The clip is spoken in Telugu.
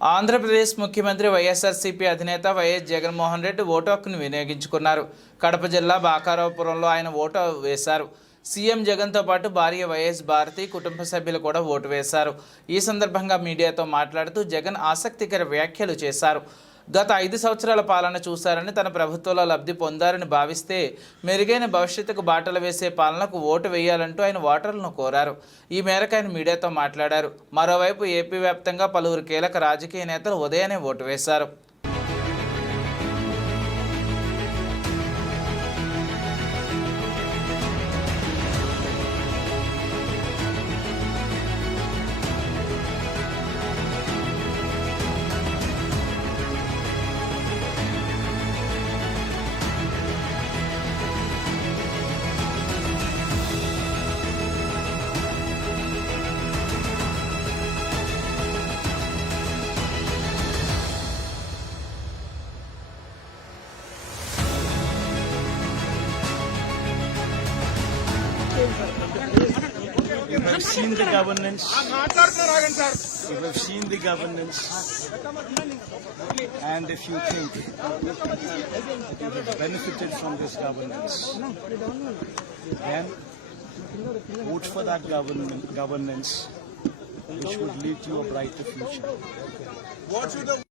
ఆంధ్రప్రదేశ్ ముఖ్యమంత్రి వైఎస్ఆర్సీపీ అధినేత వైఎస్ జగన్మోహన్ రెడ్డి ఓటు హక్కును వినియోగించుకున్నారు. కడప జిల్లా బాకారావుపురంలో ఆయన ఓటు వేశారు. సీఎం జగన్తో పాటు భార్య వైఎస్ భారతి, కుటుంబ సభ్యులు కూడా ఓటు వేశారు. ఈ సందర్భంగా మీడియాతో మాట్లాడుతూ జగన్ ఆసక్తికర వ్యాఖ్యలు చేశారు. గత 5 సంవత్సరాల పాలన చూశారని, తన ప్రభుత్వంలో లబ్ధి పొందారని భావిస్తే మెరుగైన భవిష్యత్తుకు బాటలు వేసే పాలనకు ఓటు వేయాలంటూ ఆయన ఓటర్లను కోరారు. ఈ మేరకు ఆయన మీడియాతో మాట్లాడారు. మరోవైపు ఏపీ వ్యాప్తంగా పలువురు కీలక రాజకీయ నేతలు ఉదయాన్నే ఓటు వేశారు. You have seen the governance. You have seen the governance. And if you think that you have benefited from this governance, then vote for that governance which would lead to a brighter future.